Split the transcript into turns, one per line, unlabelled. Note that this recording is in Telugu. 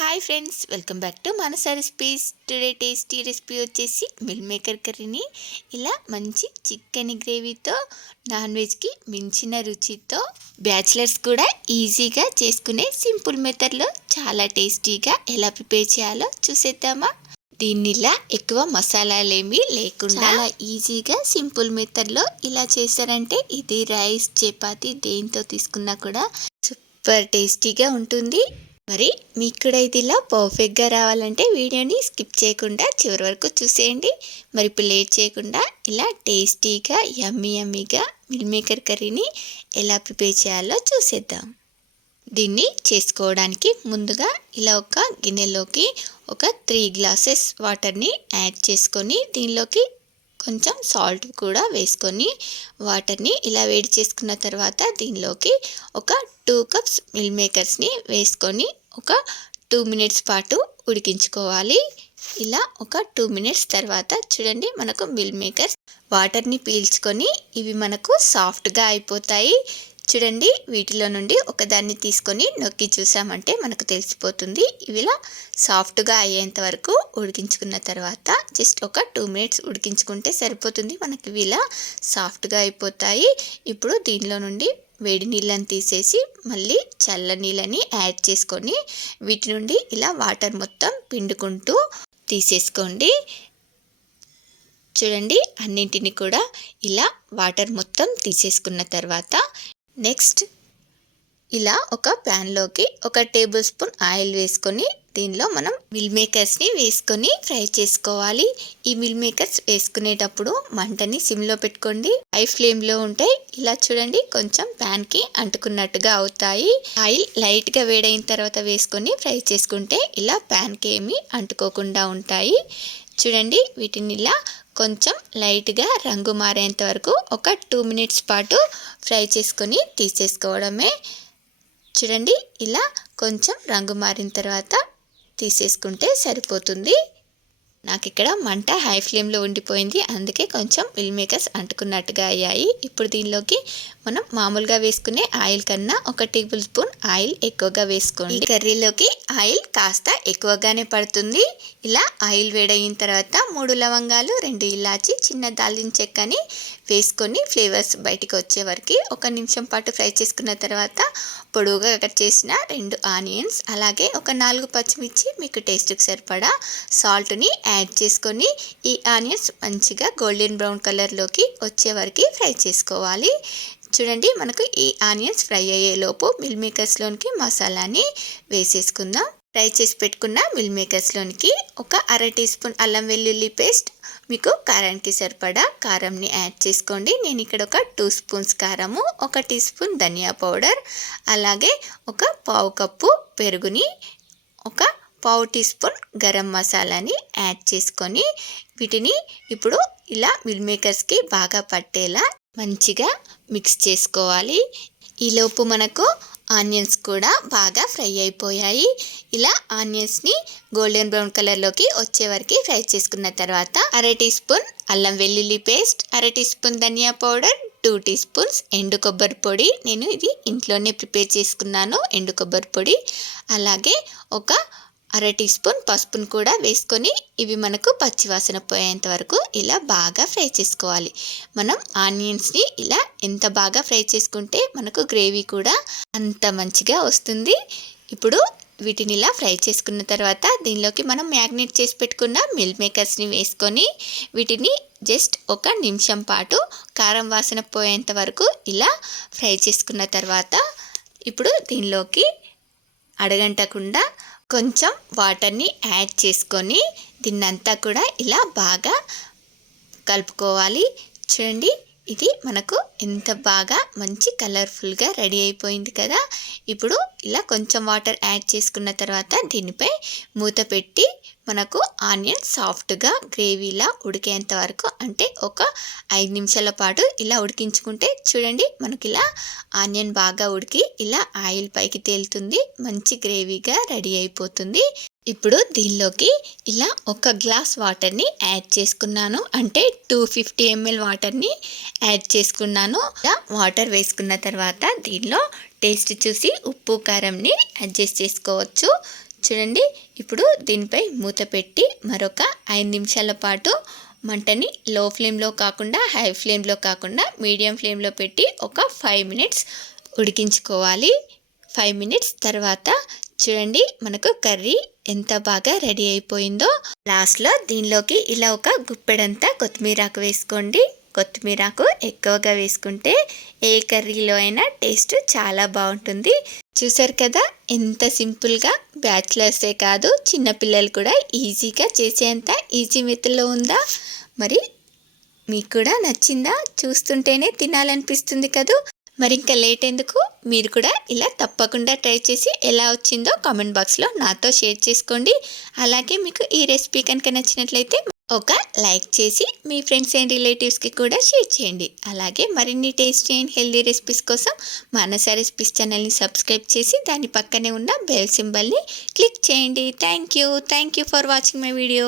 Hi friends welcome back to Manasa recipes today tasty recipe వచ్చేసి మిల్ మేకర్ కర్రీని ఇలా మంచి చికెన్ గ్రేవీతో నాన్ వెజ్కి మించిన రుచితో బ్యాచిలర్స్ కూడా ఈజీగా చేసుకునే సింపుల్ మెథడ్లో చాలా టేస్టీగా ఎలా ప్రిపేర్ చేయాలో చూసేద్దామా? దీన్ని ఇలా ఎక్కువ మసాలాలేమీ లేకుండా చాలా ఈజీగా సింపుల్ మెథడ్లో ఇలా చేశారంటే ఇది రైస్ చపాతి దేంతో తీసుకున్నా కూడా సూపర్ టేస్టీగా ఉంటుంది. మరి మీకు కూడా ఇది ఇలా పర్ఫెక్ట్గా రావాలంటే వీడియోని స్కిప్ చేయకుండా చివరి వరకు చూసేయండి. మరి ఇప్పుడు లేట్ చేయకుండా ఇలా టేస్టీగా యమ్మీ యమ్మీగా మిల్ మేకర్ కర్రీని ఎలా ప్రిపేర్ చేయాలో చూసేద్దాం. దీన్ని చేసుకోవడానికి ముందుగా ఇలా ఒక గిన్నెలోకి ఒక త్రీ గ్లాసెస్ వాటర్ని యాడ్ చేసుకొని దీనిలోకి కొంచెం సాల్ట్ కూడా వేసుకొని వాటర్ని ఇలా వేడి చేసుకున్న తర్వాత దీనిలోకి ఒక టూ కప్స్ మిల్ మేకర్స్ని వేసుకొని ఒక టూ మినిట్స్ పాటు ఉడికించుకోవాలి. ఇలా ఒక టూ మినిట్స్ తర్వాత చూడండి మనకు మిల్ మేకర్స్ వాటర్ని పీల్చుకొని ఇవి మనకు సాఫ్ట్గా అయిపోతాయి. చూడండి వీటిలో నుండి ఒకదాన్ని తీసుకొని నొక్కి చూసామంటే మనకు తెలిసిపోతుంది. ఇవిలా సాఫ్ట్గా అయ్యేంత వరకు ఉడికించుకున్న తర్వాత జస్ట్ ఒక టూ మినిట్స్ ఉడికించుకుంటే సరిపోతుంది. మనకి ఇవి ఇలా సాఫ్ట్గా అయిపోతాయి. ఇప్పుడు దీనిలో నుండి వేడి నీళ్ళని తీసేసి మళ్ళీ చల్ల నీళ్ళని యాడ్ చేసుకొని వీటి నుండి ఇలా వాటర్ మొత్తం పిండుకుంటూ తీసేసుకోండి. చూడండి అన్నింటిని కూడా ఇలా వాటర్ మొత్తం తీసేసుకున్న తర్వాత నెక్స్ట్ ఇలా ఒక ప్యాన్లోకి ఒక టేబుల్ స్పూన్ ఆయిల్ వేసుకొని దీనిలో మనం మిల్ మేకర్స్ని వేసుకొని ఫ్రై చేసుకోవాలి. ఈ మిల్ మేకర్స్ వేసుకునేటప్పుడు మంటని సిమ్లో పెట్టుకోండి. హై ఫ్లేమ్లో ఉంటే ఇలా చూడండి కొంచెం ప్యాన్కి అంటుకున్నట్టుగా అవుతాయి. ఆయిల్ లైట్గా వేడైన తర్వాత వేసుకొని ఫ్రై చేసుకుంటే ఇలా ప్యాన్కి ఏమి అంటుకోకుండా ఉంటాయి. చూడండి వీటిని ఇలా కొంచెం లైట్గా రంగు మారేంత వరకు ఒక టూ మినిట్స్ పాటు ఫ్రై చేసుకొని తీసేసుకోవడమే. చూడండి ఇలా కొంచెం రంగు మారిన తర్వాత తీసేసుకుంటే సరిపోతుంది. నాకు ఇక్కడ మంట హై ఫ్లేమ్లో ఉండిపోయింది. అందుకే కొంచెం మిల్ మేకర్స్ అంటుకున్నట్టుగా అయ్యాయి. ఇప్పుడు దీనిలోకి మనం మామూలుగా వేసుకునే ఆయిల్ కన్నా ఒక టేబుల్ స్పూన్ ఆయిల్ ఎక్కువగా వేసుకోండి. కర్రీలోకి ఆయిల్ కాస్త ఎక్కువగానే పడుతుంది. ఇలా ఆయిల్ వేడయిన తర్వాత మూడు లవంగాలు రెండు ఇలాచి చిన్న దాల్చిన చెక్కని వేసుకొని ఫ్లేవర్స్ బయటికి వచ్చే వరకు ఒక నిమిషం పాటు ఫ్రై చేసుకున్న తర్వాత పొడవుగా కట్ చేసిన రెండు ఆనియన్స్ అలాగే ఒక నాలుగు పచ్చిమిర్చి మీకు టేస్ట్కి సరిపడా సాల్ట్ని యాడ్ చేసుకొని ఈ ఆనియన్స్ మంచిగా గోల్డెన్ బ్రౌన్ కలర్లోకి వచ్చే వరకు ఫ్రై చేసుకోవాలి. చూడండి మనకు ఈ ఆనియన్స్ ఫ్రై అయ్యేలోపు మిల్ మేకర్స్లోనికి మసాలాని వేసేసుకుందాం. ఫ్రై చేసి పెట్టుకున్న మిల్ మేకర్స్లోనికి ఒక అర టీ స్పూన్ అల్లం వెల్లుల్లి పేస్ట్ మీకు కారానికి సరిపడా కారంని యాడ్ చేసుకోండి. నేను ఇక్కడ ఒక టూ స్పూన్స్ కారము ఒక టీ స్పూన్ ధనియా పౌడర్ అలాగే ఒక పావు కప్పు పెరుగుని ఒక పావు టీ స్పూన్ గరం మసాలాని యాడ్ చేసుకొని వీటిని ఇప్పుడు ఇలా మిల్ మేకర్స్కి బాగా పట్టేలా మంచిగా మిక్స్ చేసుకోవాలి. ఈలోపు మనకు ఆనియన్స్ కూడా బాగా ఫ్రై అయిపోయాయి. ఇలా ఆనియన్స్ని గోల్డెన్ బ్రౌన్ కలర్లోకి వచ్చే వరకు ఫ్రై చేసుకున్న తర్వాత అర టీ స్పూన్ అల్లం వెల్లుల్లి పేస్ట్ అర టీ స్పూన్ ధనియా పౌడర్ టూ టీ స్పూన్స్ ఎండు కొబ్బరి పొడి నేను ఇది ఇంట్లోనే ప్రిపేర్ చేసుకున్నాను ఎండు కొబ్బరి పొడి. అలాగే ఒక అర టీ స్పూన్ పసుపును కూడా వేసుకొని ఇవి మనకు పచ్చివాసన పోయేంత వరకు ఇలా బాగా ఫ్రై చేసుకోవాలి. మనం ఆనియన్స్ని ఇలా ఎంత బాగా ఫ్రై చేసుకుంటే మనకు గ్రేవీ కూడా అంత మంచిగా వస్తుంది. ఇప్పుడు వీటిని ఇలా ఫ్రై చేసుకున్న తర్వాత దీనిలోకి మనం మ్యాగ్నేట్ చేసి పెట్టుకున్న మిల్ మేకర్స్ని వేసుకొని వీటిని జస్ట్ ఒక నిమిషం పాటు కారం వాసన పోయేంత వరకు ఇలా ఫ్రై చేసుకున్న తర్వాత ఇప్పుడు దీనిలోకి అడగంటకుండా కొంచెం వాటర్ని యాడ్ చేసుకొని దీన్నంతా కూడా ఇలా బాగా కలుపుకోవాలి. చూడండి ఇది మనకు ఎంత బాగా మంచి కలర్ఫుల్గా రెడీ అయిపోయింది కదా! ఇప్పుడు ఇలా కొంచెం వాటర్ యాడ్ చేసుకున్న తర్వాత దీనిపై మూత పెట్టి మనకు ఆనియన్ సాఫ్ట్గా గ్రేవీలా ఉడికేంత వరకు అంటే ఒక ఐదు నిమిషాల పాటు ఇలా ఉడికించుకుంటే చూడండి మనకి ఇలా ఆనియన్ బాగా ఉడికి ఇలా ఆయిల్ పైకి తేలుతుంది. మంచి గ్రేవీగా రెడీ అయిపోతుంది. ఇప్పుడు దీనిలోకి ఇలా ఒక గ్లాస్ వాటర్ని యాడ్ చేసుకున్నాను. అంటే టూ ఫిఫ్టీ ఎంఎల్ వాటర్ని యాడ్ చేసుకున్నాను. ఇలా వాటర్ వేసుకున్న తర్వాత దీనిలో టేస్ట్ చూసి ఉప్పు కారంని అడ్జస్ట్ చేసుకోవచ్చు. చూడండి ఇప్పుడు దీనిపై మూత పెట్టి మరొక ఐదు నిమిషాల పాటు మంటని లో ఫ్లేమ్లో కాకుండా హై ఫ్లేమ్లో కాకుండా మీడియం ఫ్లేమ్లో పెట్టి ఒక ఫైవ్ మినిట్స్ ఉడికించుకోవాలి. ఫైవ్ మినిట్స్ తర్వాత చూడండి మనకు కర్రీ ఎంత బాగా రెడీ అయిపోయిందో. లాస్ట్లో దీనిలోకి ఇలా ఒక గుప్పెడంతా కొత్తిమీరాకు వేసుకోండి. కొత్తిమీరాకు ఎక్కువగా వేసుకుంటే ఏ కర్రీలో అయినా టేస్ట్ చాలా బాగుంటుంది. చూసారు కదా ఎంత సింపుల్గా బ్యాచిలర్సే కాదు చిన్నపిల్లలు కూడా ఈజీగా చేసేంత ఈజీ మెత్తలో ఉందా? మరి మీకు కూడా నచ్చిందా? చూస్తుంటేనే తినాలనిపిస్తుంది కదూ? మరి ఇంకా లేట్ ఎందుకు? మీరు కూడా ఇలా తప్పకుండా ట్రై చేసి ఎలా వచ్చిందో కామెంట్ బాక్స్లో నాతో షేర్ చేసుకోండి. అలాగే మీకు ఈ రెసిపీ కనుక నచ్చినట్లయితే ఒక లైక్ చేసి మీ ఫ్రెండ్స్ అండ్ రిలేటివ్స్కి కూడా షేర్ చేయండి. అలాగే మరిన్ని టేస్టీ అండ్ హెల్దీ రెసిపీస్ కోసం మానస రెసిపీస్ ఛానల్ని సబ్స్క్రైబ్ చేసి దాని పక్కనే ఉన్న బెల్ సింబల్ని క్లిక్ చేయండి. Thank you. Thank you for watching my video.